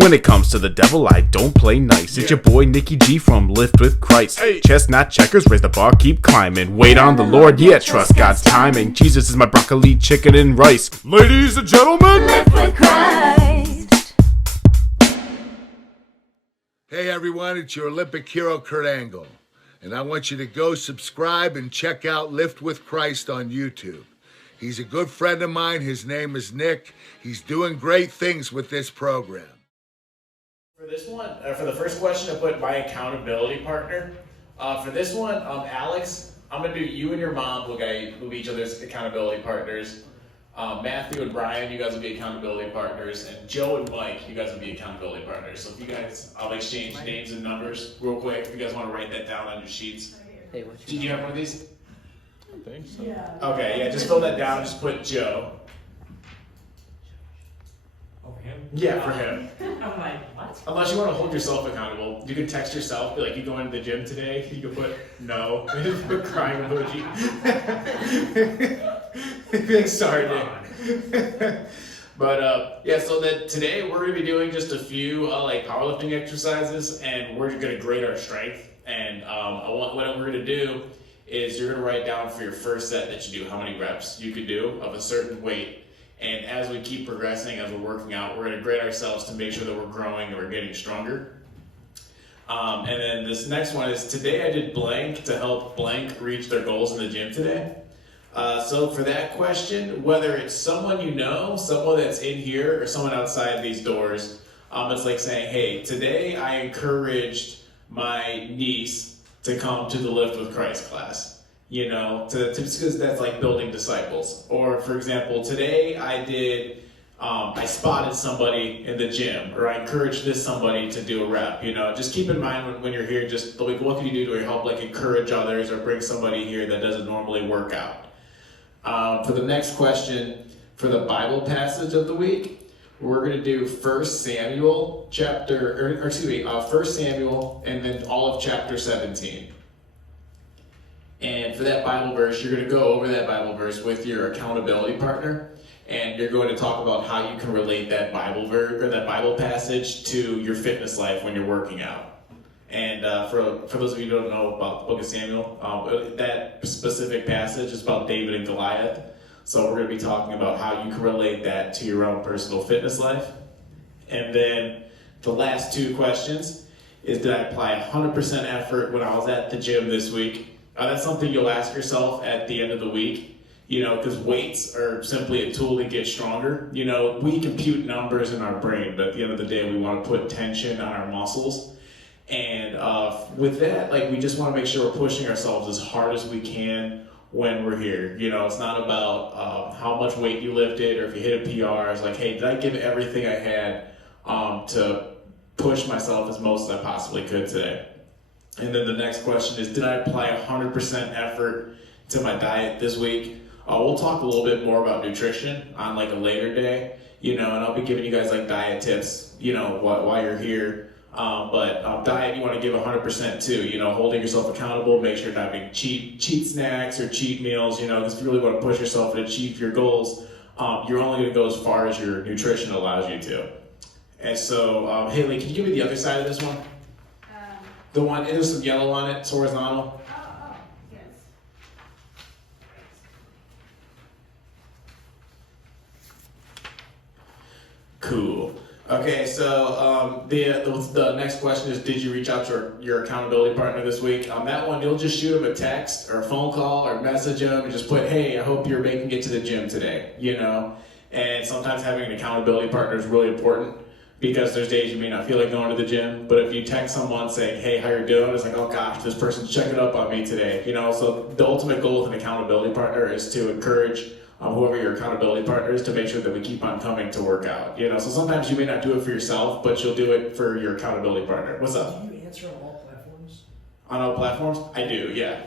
When it comes to the devil, I don't play nice. It's your boy Nicky G from LiftWithChrist. Hey. Chestnut checkers, raise the bar, keep climbing. Wait on the Lord, yeah, trust God's timing. Jesus is my broccoli, chicken, and rice. Ladies and gentlemen, Lift with Christ. Hey everyone, it's your Olympic hero Kurt Angle, and I want you to go subscribe and check out Lift with Christ on YouTube. He's a good friend of mine. His name is Nick. He's doing great things with this program. For this one, for the first question, I put my accountability partner. For this one, Alex, I'm gonna do you and your mom will be each other's accountability partners. Matthew and Brian, you guys will be accountability partners, and Joe and Mike, you guys will be accountability partners. So if you guys, I'll exchange names and numbers real quick. If you guys want to write that down on your sheets. Hey, Did you have one of these? I think so. Yeah. Okay, yeah, just fill that down. Just put Joe. Oh, for him? Yeah, for him. I'm like, what? Unless you want to hold yourself accountable, you can text yourself, be like, you going to the gym today? You can put no, and just put crying emoji. Be like, sorry, Nick. But yeah, so that today we're gonna be doing just a few like powerlifting exercises, and we're gonna grade our strength. And what we're gonna do is you're gonna write down for your first set that you do how many reps you could do of a certain weight. And as we keep progressing, as we're working out, we're gonna grade ourselves to make sure that we're growing and we're getting stronger. And then this next one is today I did blank to help blank reach their goals in the gym today. So for that question, whether it's someone you know, someone that's in here, or someone outside these doors, it's like saying, hey, today I encouraged my niece to come to the Lift with Christ class. You know, just because that's like building disciples. Or for example, today I spotted somebody in the gym, or I encouraged somebody to do a rep. You know, just keep in mind when you're here, just like what can you do to help like encourage others or bring somebody here that doesn't normally work out. For the next question, for the Bible passage of the week, we're going to do 1 Samuel and then all of chapter 17. And for that Bible verse, you're going to go over that Bible verse with your accountability partner, and you're going to talk about how you can relate that Bible verse or that Bible passage to your fitness life when you're working out. And for those of you who don't know about the book of Samuel, that specific passage is about David and Goliath. So we're going to be talking about how you can relate that to your own personal fitness life. And then the last two questions is, did I apply 100% effort when I was at the gym this week? That's something you'll ask yourself at the end of the week, you know, because weights are simply a tool to get stronger. You know, we compute numbers in our brain, but at the end of the day, we want to put tension on our muscles. And with that, like, we just want to make sure we're pushing ourselves as hard as we can when we're here. You know, it's not about how much weight you lifted or if you hit a PR. It's like, hey, did I give everything I had to push myself as most as I possibly could today? And then the next question is, did I apply 100% effort to my diet this week? We'll talk a little bit more about nutrition on like a later day, you know, and I'll be giving you guys like diet tips, you know, while you're here. But diet, you want to give 100% too, you know, holding yourself accountable, make sure you're not having cheat snacks or cheat meals, you know, because if you really want to push yourself and achieve your goals, you're only going to go as far as your nutrition allows you to. And so, Haley, can you give me the other side of this one? The one, there's some yellow on it, it's horizontal. Oh, yes. Cool. Okay, so the next question is, did you reach out to your accountability partner this week? That one, you'll just shoot them a text or a phone call or message them and just put, hey, I hope you're making it to the gym today, you know? And sometimes having an accountability partner is really important, because there's days you may not feel like going to the gym, but if you text someone saying, hey, how you doing? It's like, oh gosh, this person's checking up on me today. You know, so the ultimate goal with an accountability partner is to encourage whoever your accountability partner is to make sure that we keep on coming to work out. You know, so sometimes you may not do it for yourself, but you'll do it for your accountability partner. What's up? Do you answer on all platforms? On all platforms? I do, yeah.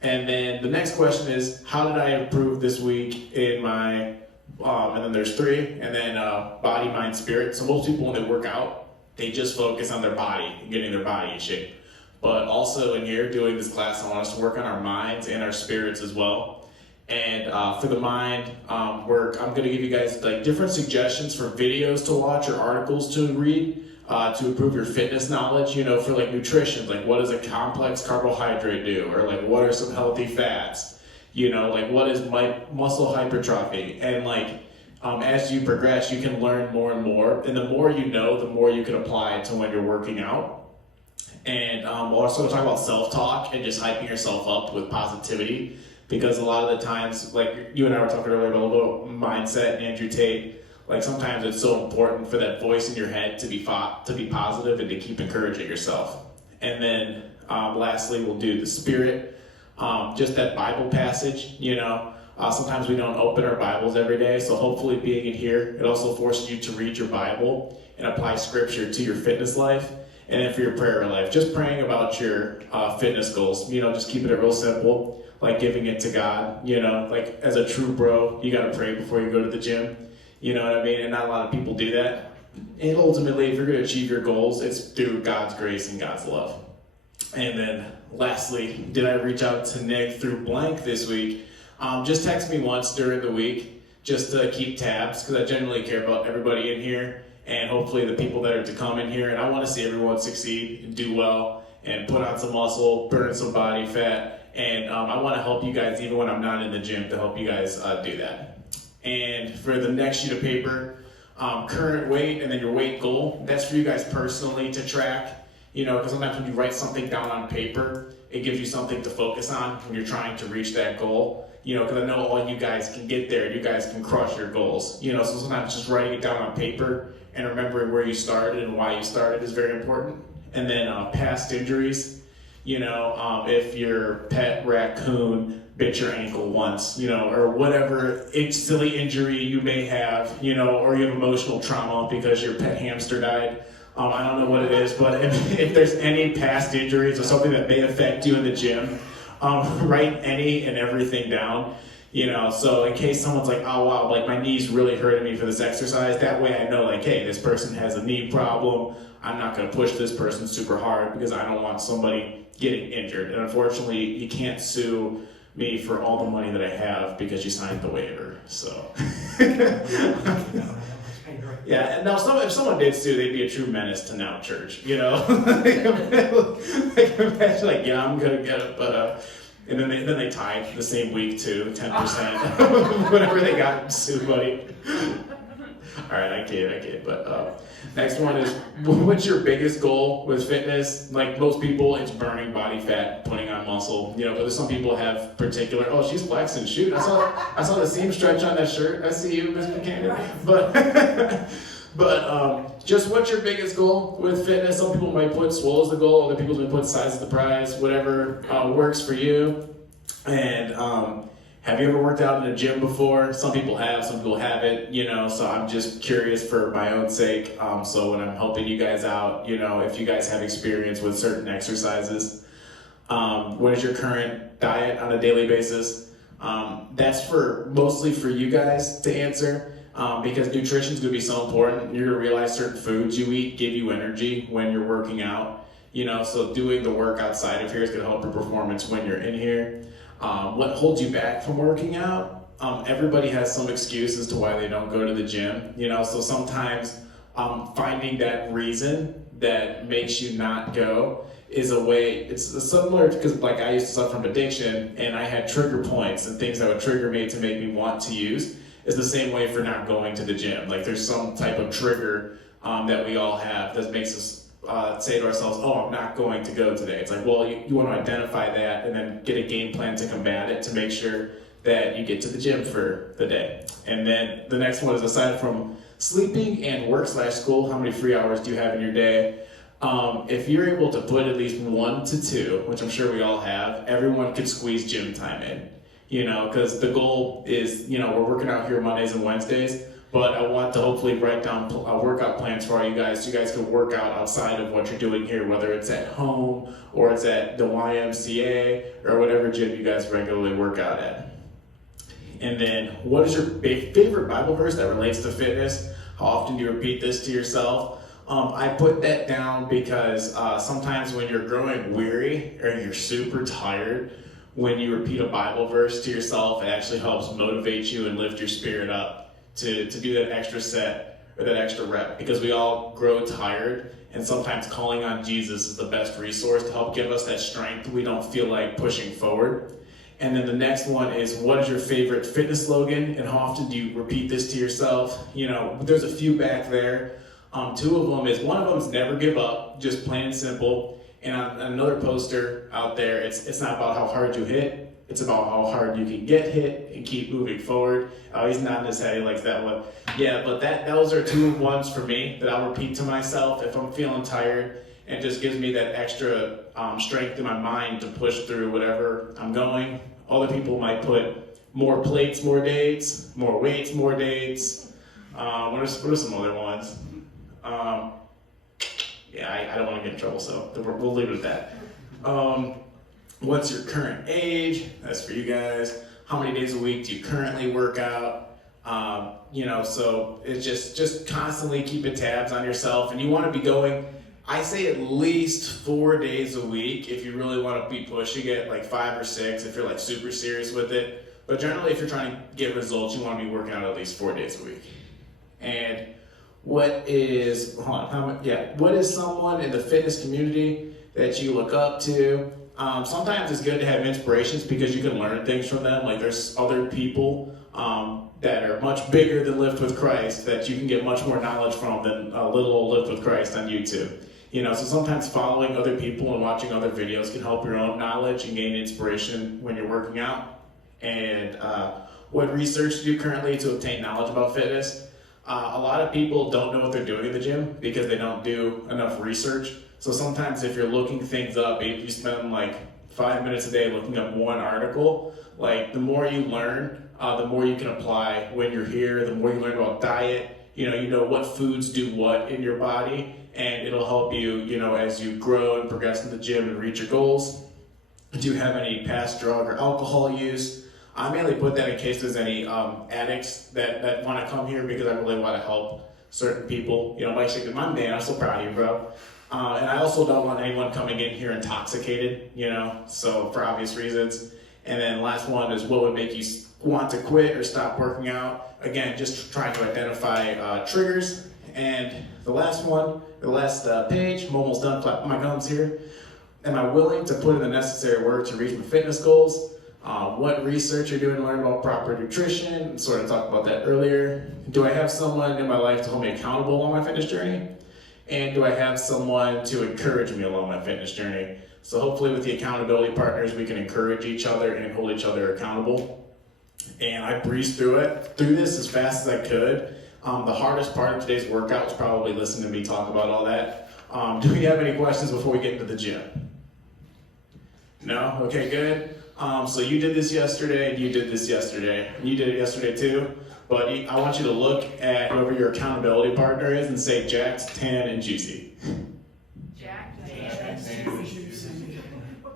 And then the next question is, how did I improve this week in my and then there's 3, and then body, mind, spirit. So most people, when they work out, they just focus on their body and getting their body in shape. But also in here, doing this class, I want us to work on our minds and our spirits as well. And for the mind, I'm going to give you guys like different suggestions for videos to watch or articles to read to improve your fitness knowledge. For like nutrition, like what does a complex carbohydrate do, or like what are some healthy fats? Like what is muscle hypertrophy, and like as you progress, you can learn more and more, and the more you know, the more you can apply it to when you're working out. And we'll also talk about self-talk and just hyping yourself up with positivity, because a lot of the times, like you and I were talking earlier about a little mindset and Andrew Tate, like sometimes it's so important for that voice in your head to be positive and to keep encouraging yourself. And then lastly, we'll do the spirit, just that Bible passage. Sometimes we don't open our Bibles every day, so hopefully being in here, it also forces you to read your Bible and apply scripture to your fitness life. And then for your prayer life, just praying about your fitness goals. Just keeping it real simple, like giving it to God. Like as a true bro, you got to pray before you go to the gym. You know what I mean? And not a lot of people do that. And ultimately, if you're going to achieve your goals, it's through God's grace and God's love. And then lastly, did I reach out to Nick through blank this week? Just text me once during the week just to keep tabs, because I genuinely care about everybody in here and hopefully the people that are to come in here. And I want to see everyone succeed and do well and put on some muscle, burn some body fat. And I want to help you guys even when I'm not in the gym, to help you guys do that. And for the next sheet of paper, current weight and then your weight goal. That's for you guys personally to track, because sometimes when you write something down on paper, it gives you something to focus on when you're trying to reach that goal. Because I know all you guys can get there, you guys can crush your goals. So sometimes just writing it down on paper and remembering where you started and why you started is very important. And then past injuries, if your pet raccoon bit your ankle once, or whatever silly injury you may have, or you have emotional trauma because your pet hamster died. I don't know what it is, but if there's any past injuries or something that may affect you in the gym, write any and everything down. So in case someone's like, oh wow, like my knee's really hurting me for this exercise, that way I know like, hey, this person has a knee problem. I'm not going to push this person super hard because I don't want somebody getting injured. And unfortunately, you can't sue me for all the money that I have because you signed the waiver. So yeah, now if someone did sue, they'd be a true menace to Now Church, like imagine like, yeah, I'm gonna get it, but and then they tied the same week too, 10%, whatever they got, sue buddy. All right, I kid, but next one is, what's your biggest goal with fitness? Like most people, it's burning body fat, putting on muscle, but there's some people have particular, oh, she's flexing, shoot, I saw the seam stretch on that shirt, I see you, Miss Buchanan, but just what's your biggest goal with fitness? Some people might put swole as the goal, other people might put size as the prize, whatever works for you. And have you ever worked out in a gym before? Some people have, some people haven't, so I'm just curious for my own sake. So when I'm helping you guys out, if you guys have experience with certain exercises, what is your current diet on a daily basis? That's mostly for you guys to answer, because nutrition is going to be so important. You're going to realize certain foods you eat give you energy when you're working out, so doing the work outside of here is going to help your performance when you're in here. What holds you back from working out? Everybody has some excuse as to why they don't go to the gym, so sometimes finding that reason that makes you not go is a way. It's similar, because like I used to suffer from addiction and I had trigger points and things that would trigger me to make me want to use. Is the same way for not going to the gym. Like there's some type of trigger that we all have that makes us say to ourselves, oh, I'm not going to go today. It's like, well, you want to identify that and then get a game plan to combat it, to make sure that you get to the gym for the day. And then the next one is, aside from sleeping and work/school, how many free hours do you have in your day? If you're able to put at least 1 to 2, which I'm sure we all have, everyone could squeeze gym time in. Because the goal is, we're working out here Mondays and Wednesdays, but I want to hopefully write down workout plans for all you guys, so you guys can work out outside of what you're doing here, whether it's at home or it's at the YMCA or whatever gym you guys regularly work out at. And then, what is your favorite Bible verse that relates to fitness? How often do you repeat this to yourself? I put that down because sometimes when you're growing weary or you're super tired, when you repeat a Bible verse to yourself, it actually helps motivate you and lift your spirit up to do that extra set or that extra rep, because we all grow tired, and sometimes calling on Jesus is the best resource to help give us that strength we don't feel like pushing forward. And then the next one is, what is your favorite fitness slogan, and how often do you repeat this to yourself? You know, there's a few back there. Two of them is, one of them is never give up, just plain and simple. And on another poster out there, it's not about how hard you hit, it's about how hard you can get hit and keep moving forward. He's nodding his head, he likes that one. Yeah, but those are two ones for me that I'll repeat to myself if I'm feeling tired, and just gives me that extra strength in my mind to push through whatever I'm going. Other people might put more plates, more dates, more weights, more dates. What are some other ones? I don't want to get in trouble, so we'll leave it at that. What's your current age? That's for you guys. How many days a week do you currently work out? So it's just constantly keeping tabs on yourself, and you want to be going, I say at least 4 days a week if you really want to be pushing it, like 5 or 6 if you're like super serious with it. But generally, if you're trying to get results, you want to be working out at least 4 days a week. And what is someone in the fitness community that you look up to? Sometimes it's good to have inspirations because you can learn things from them. Like, there's other people that are much bigger than LiftWithChrist that you can get much more knowledge from than a little old LiftWithChrist on YouTube. So sometimes following other people and watching other videos can help your own knowledge and gain inspiration when you're working out. And what research do you currently to obtain knowledge about fitness? A lot of people don't know what they're doing in the gym because they don't do enough research. So sometimes if you're looking things up, if you spend like 5 minutes a day looking up one article, like the more you learn, the more you can apply when you're here, the more you learn about diet, you know what foods do what in your body, and it'll help you, as you grow and progress in the gym and reach your goals. Do you have any past drug or alcohol use? I mainly put that in case there's any addicts that want to come here, because I really want to help certain people. Mike shaking my man, I'm so proud of you, bro. And I also don't want anyone coming in here intoxicated, so for obvious reasons. And then last one is, what would make you want to quit or stop working out? Again, just trying to identify triggers. And the last page, I'm almost done flapping my gums here. Am I willing to put in the necessary work to reach my fitness goals? What research you're doing to learn about proper nutrition, sort of talked about that earlier. Do I have someone in my life to hold me accountable on my fitness journey? And do I have someone to encourage me along my fitness journey? So hopefully with the accountability partners, we can encourage each other and hold each other accountable. And I breezed through this as fast as I could. The hardest part of today's workout was probably listening to me talk about all that. Do we have any questions before we get into the gym? No? Okay, good. So you did this yesterday, and you did this yesterday, and you did it yesterday too. But I want you to look at whoever your accountability partner is and say jacked, tan, and juicy. Jack.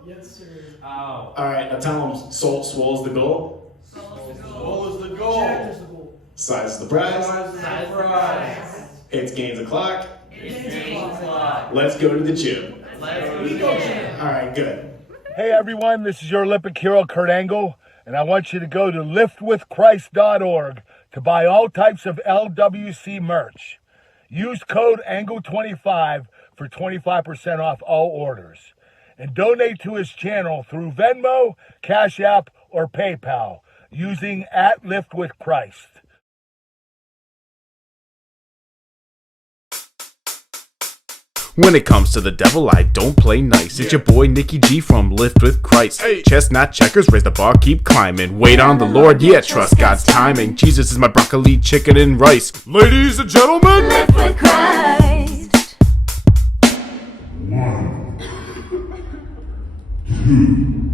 Yes, sir. Oh. All right, now tell them swole is the goal, What was the goal? Jack is the goal. size is the prize, Size prize. it's gains o'clock. O'clock. Let's go to the gym. Let's go. All right, good. Hey everyone, this is your Olympic hero Kurt Angle, and I want you to go to LiftWithChrist.org to buy all types of LWC merch. Use code ANGLE25 for 25% off all orders. And donate to his channel through Venmo, Cash App, or PayPal using @LiftWithChrist. When it comes to the devil, I don't play nice. It's your boy Nicky G from LiftWithChrist. Hey. Chestnut checkers, raise the bar, keep climbing. Wait on the Lord, yeah, trust God's timing. Jesus is my broccoli, chicken, and rice. Ladies and gentlemen, Live with Christ. 1, 2,